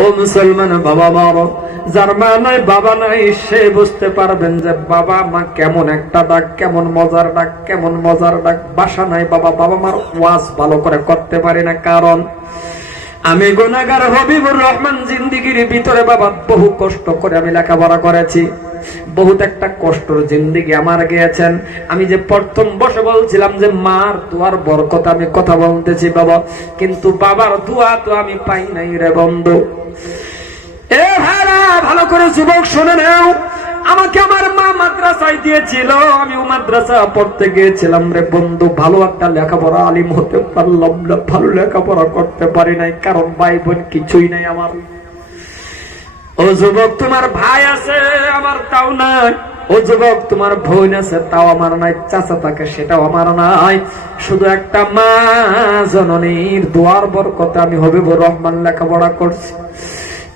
ও মুসলমান বাবা মারো, যার মা নাই বাবা নাই সে বুঝতে পারবেন যে বাবা মা কেমন একটা ডাক, কেমন মজার ডাক, কেমন মজার ডাক। বাসা নাই বাবা, বাবা মার ওয়াজ ভালো করে করতে পারি না, কারণ আমি গুনাহগার হবিবুর রহমান জিন্দেগির ভিতরে বাবা বহু কষ্ট করে আমি লেখাপড়া করেছি, বহুত একটা কষ্টর জিন্দেগি আমার গিয়েছেন। আমি যে প্রথম বসে বলছিলাম যে মার দোয়ার বরকত আমি কথা বলতেছি বাবা, কিন্তু বাবার দোয়া তো আমি পাই নাই রে বন্ধু। এ ভাইরা ভালো করে যুবক শুনে নাও, আমাকে আমার মা মাদ্রাসায় দিয়েছিল, আমিও মাদ্রাসা পড়তে গিয়েছিলাম রে বন্ধু। ভালো একটা লেখাপড়া আলিম হতে পারলাম না, ভালো লেখাপড়া করতে পারি নাই, কারণ ভাই বোন কিছুই নাই আমার। ও যুবক তোমার ভাই আছে, আমার তাও নাই। ও যুবক তোমার বোন আছে, তাও আমার নাই। চাচা থাকে, সেটাও আমার নাই। শুধু একটা মা জননীর দোয়ার বরকতে আমি হবিবুর রহমান লেখাপড়া করছি।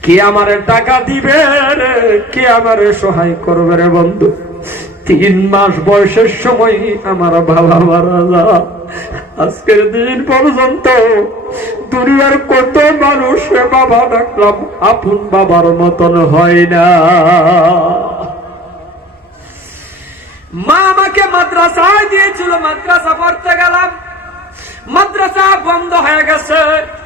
কে আমারে টাকা দিবে রে, কে আমারে সহায় করবে রে বন্ধু? 3 মাস বয়সের সময় আমার বাবা মারা যায়। আজকের দিন পর্যন্ত দুনিয়ার কত মানুষে বাবা ডাকলাম, আপন বাবার মতন হয় না। মা আমাকে মাদ্রাসায় দিয়েছিল, মাদ্রাসা পড়তে গেলাম, মাদ্রাসা বন্ধ হয়ে গেছে।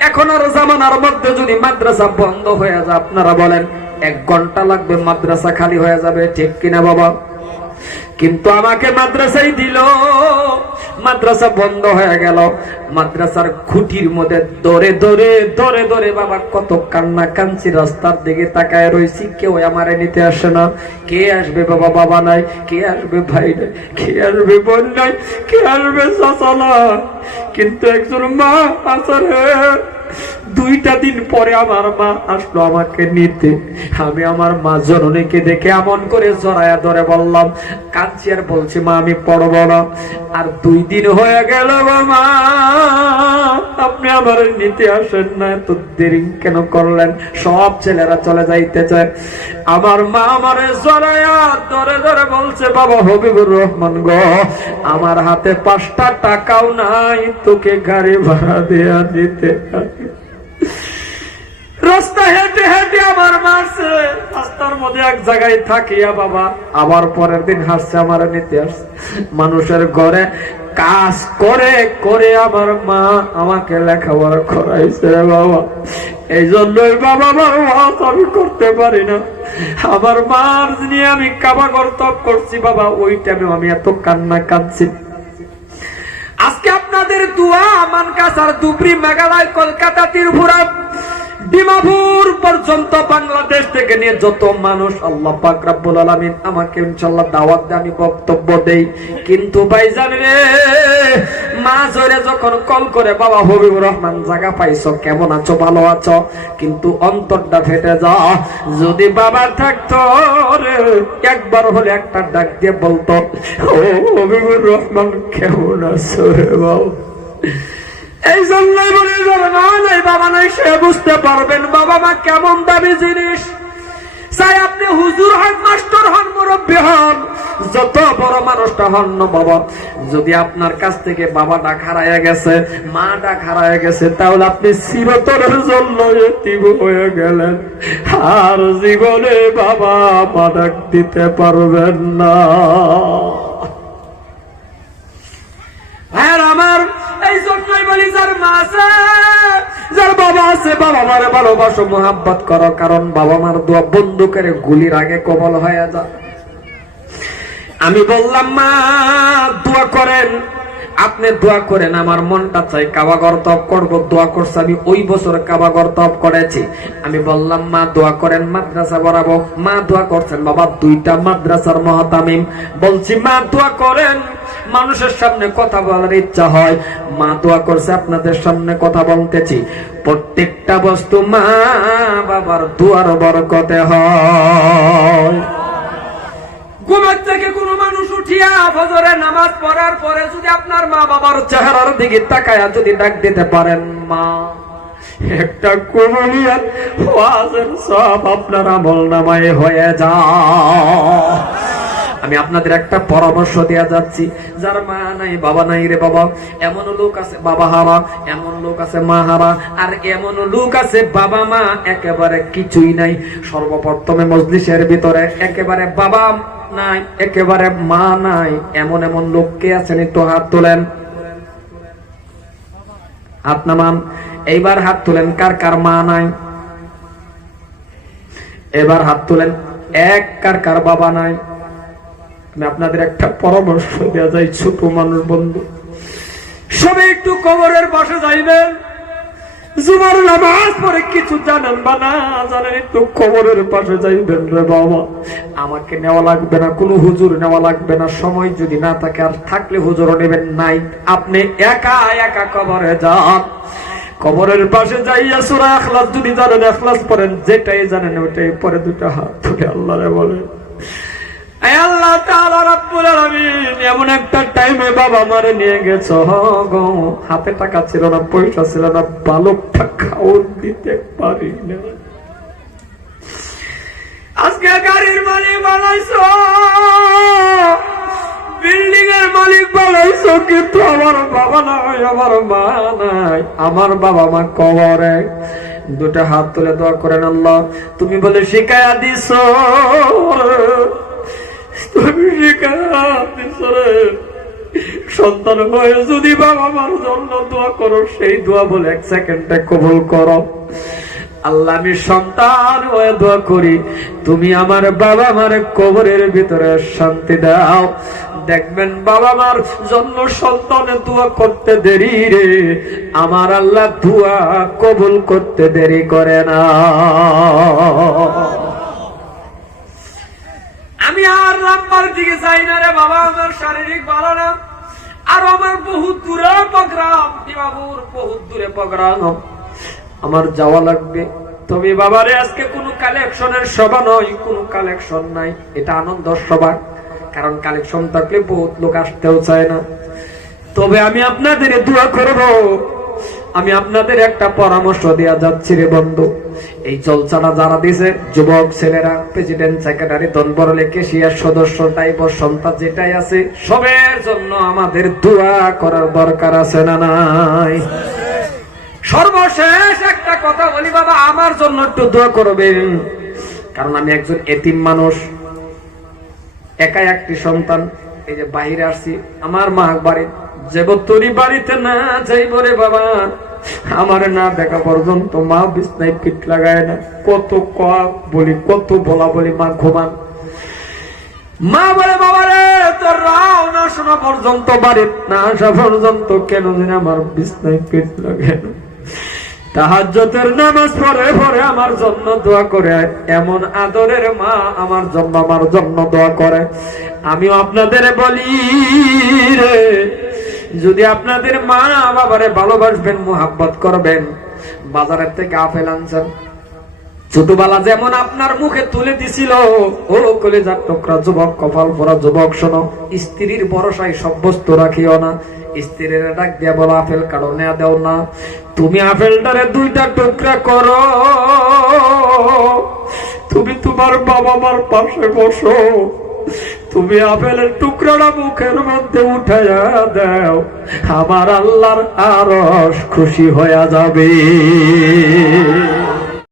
এখন আর জামানার মধ্যে যদি মাদ্রাসা বন্ধ হয়ে যায়, আপনারা বলেন 1 ঘন্টা লাগবে মাদ্রাসা খালি হয়ে যাবে, ঠিক কিনা বাবা? কিন্তু আমাকে মাদ্রাসায় দিল, মাদ্রাসা বন্ধ হয়ে গেল। মাদ্রাসার খুঁটির মধ্যে দরে দরে দরে দরে বাবা কত কান্না কাঁদছি, রাস্তার দিকে তাকায় রয়েছি, কেউ আমারে নিতে আসে না। কে আসবে বাবা? বাবা নাই। কে আসবে? ভাই নাই। কে আসবে? বোন নাই। কে আসবে? চাচা নাই। কিন্তু একজন মা আছে রে। 2টা দিন পরে আমার মা আসলো আমাকে নিতে। আমি আমার মা জননীকে দেখে এমন করে জড়ায়া ধরে বললাম, কাঁদছি আর বলছি, মা আমি পড়ব না। আর 2 দিন হয়ে গেল মা, আপনি আমার নিতে আসেন না, এত দেরি কেন করলেন? সব ছেলেরা চলে যাইতে চায়। আমার মা আমারে জড়ায়া ধরে ধরে বলছে, বাবা হবিবুর রহমান গো, আমার হাতে 5টা টাকাও নাই তোকে গাড়ি ভাড়া দেয়া দিতে। রাস্তা হেঁটে হেঁটে আমার মারছে, রাস্তার মধ্যে এক জায়গায় থাকিয়া বাবা আবার পরের দিন হাসছে, আমার নিতে আসছে। মানুষের ঘরে কাজ করে করে আমার মা আমাকে লেখাপড়া করাইছে রে বাবা। এই জন্যই বাবা আমার ওয়াজ আমি করতে পারি না। আমার মার নিয়ে আমি কাবা কর্তব্য করছি বাবা, ওই টাইমে আমি এত কান্না কাঁদছি। আজকে আপনাদের দোয়া মানকাসার, ধুবড়ী, মেঘালয়, কলকাতা, ত্রিপুরা, ডিমাপুর পর্যন্ত বাংলাদেশ থেকে নিয়ে যত মানুষ, আল্লাহ পাক রব্বুল আলামিন আমাকে ইনশাআল্লাহ দাওয়াত দিয়ে আমি বক্তব্য দেই। কিন্তু ভাইজান রে, মা জোরে যখন কল করে, বাবা হবিবুর রহমান জায়গা পাইছো, কেমন আছো, ভালো আছো, কিন্তু অন্তরটা ফেটে যা। যদি বাবা থাকতো রে, একবার হলে একটা ডাক দিয়ে বলতো, ও হবিবুর রহমান কেমন আছো রে বাবা। এই জন্যই বলে, যারা মা নাই বাবা নাই সে বুঝতে পারবেন বাবা মা কেমন দামি জিনিস। চাই আপনি হুজুর হন, মাস্টার হন, মুরব্বী হন, যত বড় মানুষটা হন না বাবা, যদি আপনার কাছ থেকে বাবা ডাক হারায় গেছে, মা ডাক হারায় গেছে, তাহলে আপনি চিরতরের জন্য এতিম হয়ে গেলেন, আর জীবনে বাবা মা ডাক দিতে পারবেন না। ভাইয়ার আমার, এই জন্যই বলি, যার মা আছে, যার বাবা আছে, বাবা মারে ভালোবাসো, মোহাব্বত করো, কারণ বাবা মার দোয়া বন্দুকের গুলির আগে কবল হয়ে যায়। আমি বললাম, মা দোয়া করেন, আপনি দোয়া করেন, আমার মনটা চাই কাবা গর্তব করবো। দোয়া করছে, আমি ওই বছর কাবা গর্তব করেছি। আমি বললাম, মা দোয়া করেন, মাদ্রাসা বাড়াবো। মা দোয়া করছেন, বাবা 2টা মাদ্রাসার মহতামিম। বলছি, মা দোয়া করেন, মানুষের সামনে কথা বলার ইচ্ছা হয়। মা দোয়া করছে, আপনাদের সামনে কথা বলতেছি। প্রত্যেকটা বস্তু মা বাবার দোয়ার বরকতে হয়। ঘুমের থেকে কোনো মানুষ উঠিয়া ফজরের নামাজ পড়ার পরে যদি আপনার মা বাবার চেহারার দিকে তাকায়া যদি ডাক দিতে পারেন, মা, একটা কবুলিয়াত ওয়াজের সব আপনার আমল নামায় হয়ে যায়। আমি আপনাদের একটা পরামর্শ দেয়া যাচ্ছি, যার মা নাই বাবা নাই রে বাবা, এমন লোক আছে বাবা হারা, এমন লোক আছে মা হারা, আর এমন লোক আছে বাবা মা একেবারে কিছুই নাই। সর্বপ্রথমে মজলিসের ভিতরে একেবারে বাবা নাই, একেবারে মা নাই, এমন এমন লোক কে আছেন? একটু হাত তোলেন, হাত নামান। এইবার হাত তুলেন কার কার মা নাই। এবার হাত তুলেন এক কার কার বাবা নাই। আমি আপনাদের একটা পরামর্শ দেওয়া যায়, ছোট মানুষ বন্ধু, সবাই একটু কবরের পাশে যাইবেন। জুমার নামাজ পড়ে কিছু জানেন বা না জানেন, একটু কবরের পাশে যাইবেন রে বাবা। আমাকে নেওয়া লাগবে না, কোনো হুজুর নেওয়া লাগবে না, সময় যদি না থাকে, আর থাকলে হুজুরও নেবেন নাই, আপনি একা একা কবরে যান। কবরের পাশে যাইয়া সূরা ইখলাস যদি জানেন ইখলাস পড়েন, যেটাই জানেন ওইটাই পরে দুটো হাত তুলে আল্লাহরে বলেন, আয় আল্লাহ তাআলা রব্বুল আলামিন, এমন একটা টাইমে বাবা মারে নিয়ে গেছো গো, হাতে টাকা ছিল না, পয়সা ছিল না, বালকটা খাওয়ার দিতে পারি না। আজকে গাড়ির মালিক বানাইছো, বিল্ডিং এর মালিক বানাইছো, কিন্তু আমার বাবা নাই, আমার মা নাই, আমার বাবা মা কবরে। দুটো হাত তুলে দোয়া করেন, আল্লাহ তুমি বলে শিখায়া দিছো, তুমি শিখায়া দিছো রে, সন্তান হয়ে যদি বাবা মার জন্য দোয়া করো, সেই দোয়া বলে 1 সেকেন্ডে কবুল করো। আল্লাহ আমি সন্তান হয়ে দোয়া করি, তুমি আমার বাবা মার কবরের ভিতরে শান্তি দাও। দেখবেন বাবা মার জন্য সন্তানে দোয়া করতে দেরি রে, আমার আল্লাহ দোয়া কবুল করতে দেরি করে না। আমি আর লম্বার দিকে যাই না রে বাবা, আমার শারীরিক ভালো না, আর আমার বহুত দূরে প্রোগ্রাম, বাবুর বহুত দূরে প্রোগ্রাম, আমার যাওয়া লাগবে। তবে বাবারে আজকে কোনো কালেকশনের সভা নয়, কোনো কালেকশন নাই, এটা আনন্দ সভা, কারণ কালেকশন থাকলে বহুত লোক আসতেও চায় না। তবে আমি আপনাদের দোয়া করব, আমি আপনাদের একটা পরামর্শ দেয়া যাচ্ছি রে বন্ধু। এই জলসাটা যারা দিছে, যুবক ছেলেরা, প্রেসিডেন্ট সেক্রেটারি, দনবরলে কেশিয়ার সদস্য, ড্রাইভার, সন্তান যেটাই আছে, সবের জন্য আমাদের দোয়া করার দরকার আছে না নাই? সর্বশেষ একটা কথা বলি বাবা, আমার জন্য একটু দোয়া করবেন, কারণ আমি একজন এতিম মানুষ, একা একটি সন্তান। এই যে বাইরে আসছি, আমার মা বাড়ি যাব, তোরই বাড়িতে না যাইব রে বাবা, আমার না দেখা পর্যন্ত মা বিছনায় পিঠ লাগায় না। কত বলি, কত বলা বলি, মা ঘুমান, মা বলে বাবা রে তোর রাও না শোনা পর্যন্ত, বাড়ি না আসা পর্যন্ত কেন যেন আমার বিছনায় পিঠ লাগে না। তাহাজ্জুদের নামাজ পড়ে পড়ে আমার জন্য দোয়া করে, এমন আদরের মা আমার জন্য দোয়া করে। আমিও আপনাদের বলি রে, যদি আপনাদের মা বাবারে ভালোবাসবেন, মুহাব্বত করবেন, বাজারের থেকে আপেল আনছেন, ছোটবেলা যেমন আপনার মুখে তুলে দিছিল, ও কলিজার টুকরা যুবক, কপাল পরা যুবক, শোনো, স্ত্রীর ভরসায় সব বস্তু রাখিও না। স্ত্রীর ডাক দিয়া বলো আপেল কাটো, নেয়া দেও না, তুমি আপেলটারে 2টা টুকরা করো, তুমি তোমার বাবা মার পাশে বসো, তুমি আপেলের টুকরাটা মুখের মধ্যে উঠাইয়া দাও, আমার আল্লাহর আরশ খুশি হয়ে যাবে।